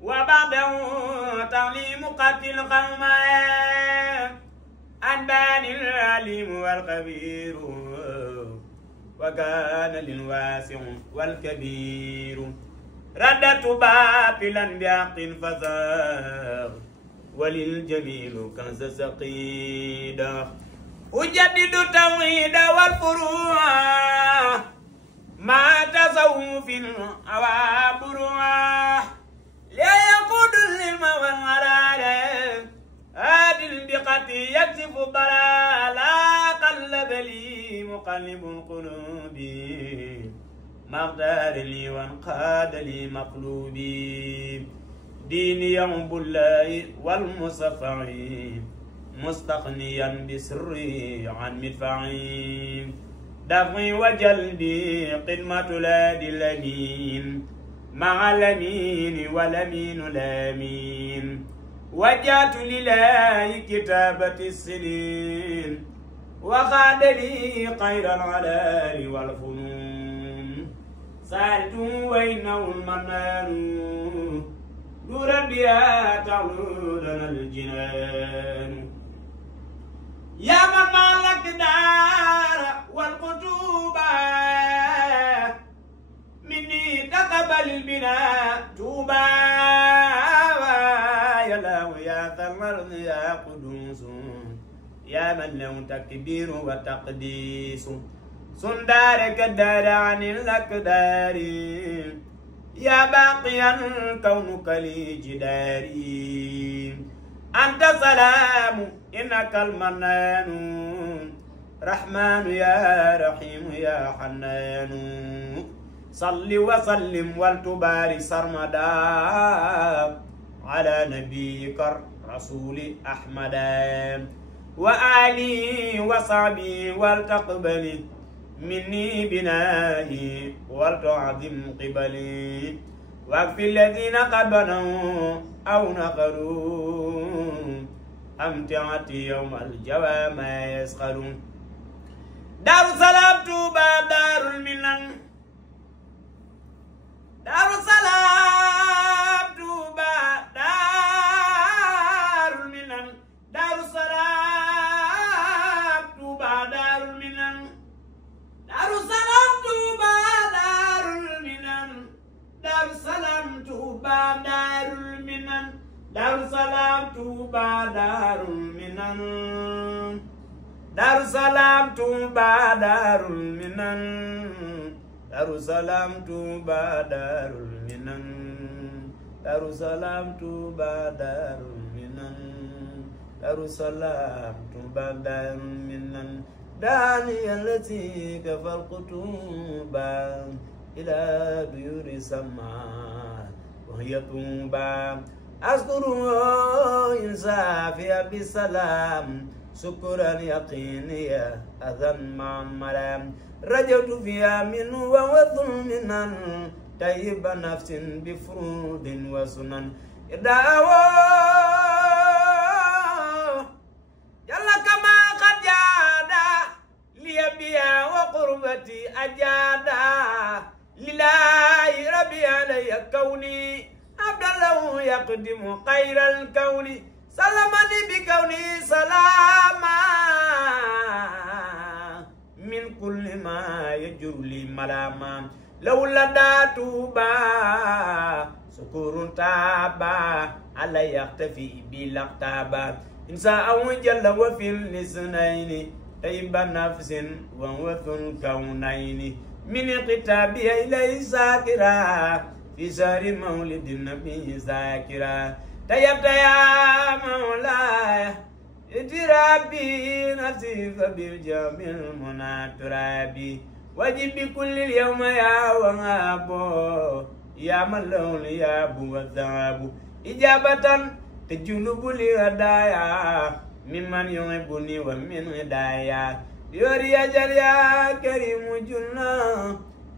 وبعده تعليم قتل القوم أنبان العليم والخبير وكان للواسع والكبير ردت باطلا بحق فزار وللجميل كنز سقيدا أجدد التوحيد والفروع مع تصوف أوابرها لا يقود العلم والمرار هادي البقة يكشف الضلالا قلب لي مقلب القلوب مختار لي وانقاد لي مقلوبي ديني يوم بالله والمصفعين مستغنيا بسري عن مدفعي دفعي وجلبي قدمة لادي الأمين مع الأمين والأمين الأمين وجهت لله كتابة السنين وخاد لي خير العلال والفنون سألت وإنه المنان نور بها تعلو لنا الجنان يا من مالك دار والقطوبة مني تقبل البناء توبا يا الله يا ثمر يا قدوس يا من له تكبير وتقديس صندارك الدار عن الأقدار يا باقيا كونك لي جداري أنت سلام إنك المنان رحمن يا رحيم يا حنان صل وسلم ولتبارك سرمدا على نبيك الرسول أحمد وآله وصحبه ولتقبل مني بنائي ولتعظم قبلي واكفي الذين قد بنوا أو نقروا أمتعتي يوم الجوى ما يسخرون دار السلام توبى دار المنن دار السلام توبى دار المنن دار السلام توبى دار المنن دار السلام توبى دار المنن دار السلام توبى دار المنن دار السلام توبى دار المنن دار السلام توبى دار المنن دار السلام توبى دار المنن دار السلام توبى دار المنن دار السلام توبى دار المنن داني التي كفى القطوبى إلى ديور السماء وهي طوبى أذكره إنسافيا بالسلام شكرا يقينيا أذن مع ملام رجوت فيها منه ووضع منا طيب نفس بفروض وسنن دعوة يلا كما قد جادا لي بها وقربتي أجادا لله ربي علي كوني عبد الله يقدم خير الكون سلمني بكوني سلاما من كل ما يجر لي ملاما لولا داتوبا سكور تابا على يختفي بالاقتابا إنسا أو جل وفي الاثنين طيب نفس ووث الكونين من كتابي إليه ساكرا في شهر مولد النبي ساكرا طيبت يا مولاي اترابي نصيف بالجام المنى ترابي واجب بكل اليوم يا وهابو يا من له الياب والذهب إجابة تجنب لهدايا ممن يحبني ومن هدايا يوري أجل يا كريم جنة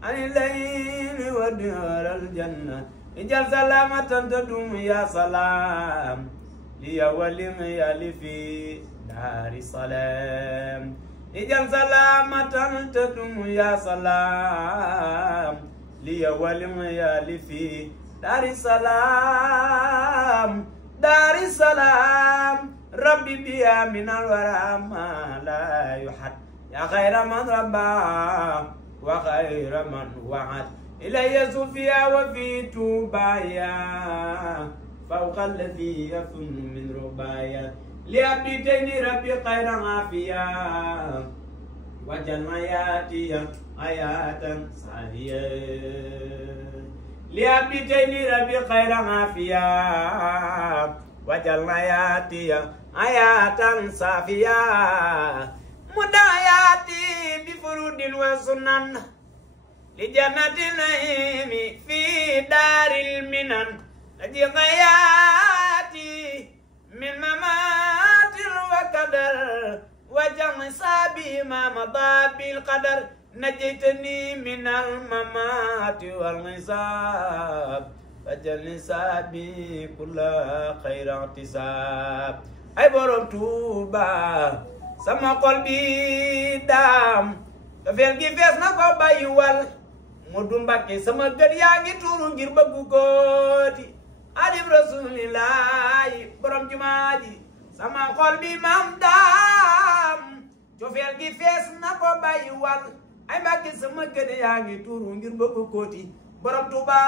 عن الليل ودار الجنة اجعل سلامة تدوم يا سلام يا ولي يا في دار السلام اجعل سلامة تدوم يا سلام يا ولي يا في دار السلام ربي بها من الورى ما لا يحد يا خير من ربى وخير من وعد إلي صوفيا وفي توبايا فوق الذي يفن من ربايا لأبدتني ربي خير عافيا وجل حياتي حياة صافية لأبدتني ربي خير عافيا وجل حياتي حياة صافية مداياتي بفرود وسنن لجنة النعيم في دار المنن نجي غياتي من ممات وقدر وجمع صابي ما مضى بالقدر نجيتني من الممات والغصاب وجل صابي كل خير اعتصاب أي بروم توبا sama xol bi daam dafeel gi fees na ko bàyyiwal Moodu Mbàkke sama gët yaa ngi tuuru ngir bëggu góoti adim rasulillahi borom jumaa ji sama xol bi maam daam dafeel gi fees na ko bàyyiwal ay Mbàkke sama gët yaa ngi tuuru ngir bëggu góoti borom Tuuba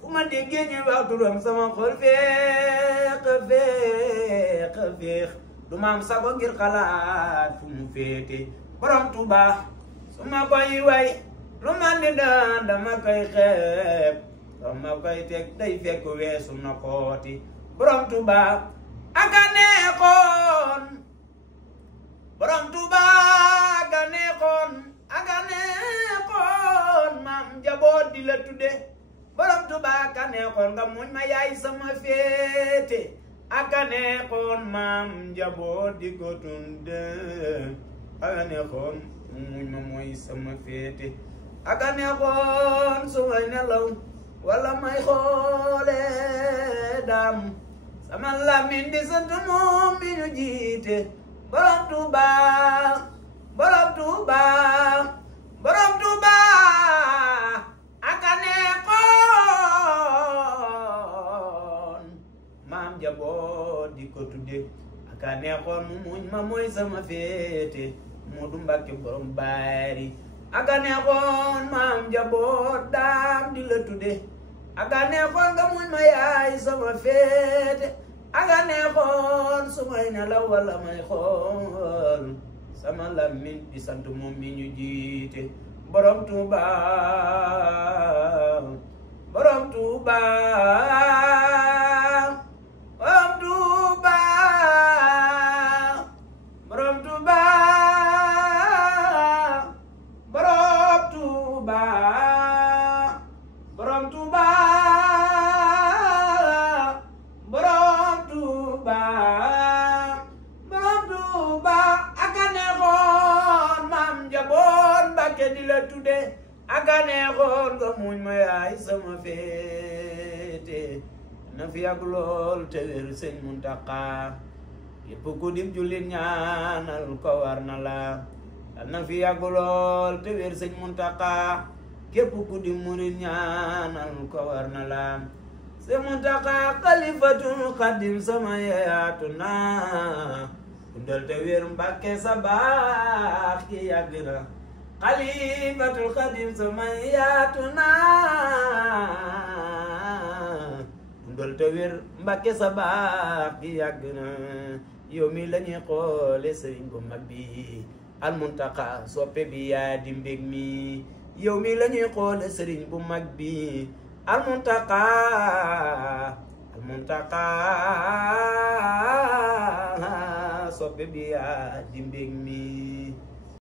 fu ma déggee ñu wax turam sama xol féex du maam sago ngir xalaat fu mu féete borom Tuuba su ma koy way lu man di daan dama koy xeeb dama koy teg day fekk weesu na kooti borom Tuuba aka neexoon borom Tuuba aka neexoon maam njaboot di la tudde borom Tuuba aka neexoon nga muñ ma yaay sama féete aka neexoon maam njaboot di ko tunde aka neexoon muñ ma mooy sama féete aka neexoon su may nelaw wala may xoole daam sama làmmiñ di sant moom mi ñu jiite borom Tuuba borom Tuuba borom Tuuba aka neexoon maam njaboot di ko tudde aka neexoon mu muñ ma mooy sama féete Moodu Mbàkke borom baari aka neexoon maam njaboot daam di la tudde aka neexoon nga muñ ma yaay sama féete aka neexoon su may nelaw wala may xool sama làmmiñ di sant moom mi ñu jiite borom Tuuba borom Tuuba borom Tuuba borom Tuuba borom Tuuba borom Tuuba borom Tuuba borom Tuuba aka neexoon maam njaboot Mbàkke di la tudde aka neexoon nga muñ ma yaay sama féete na fi yàgg lool te wér sëñ Muntaxa yépp ku dib jullit ñaanal ko war na la na fi yàgg lool te wér sëñ Muntaxa képp ku dib murit ñaanal ko war na la sëñ Muntaxa xalifatul xadim sama yaatu na dundal te wér Mbàkke sa baax ki yàgg na xalifatul xadim sama yaatu na dundal te wér Mbàkke sa baax ki yàgg na yow mi la ñuy xoole sëriñ bu mag bi al Muntaxa soppe bi yaa di mbég mi yow mi la ñuy xoole sëriñ bu mag bi al Muntaxa soppe bi yaa di mbég mi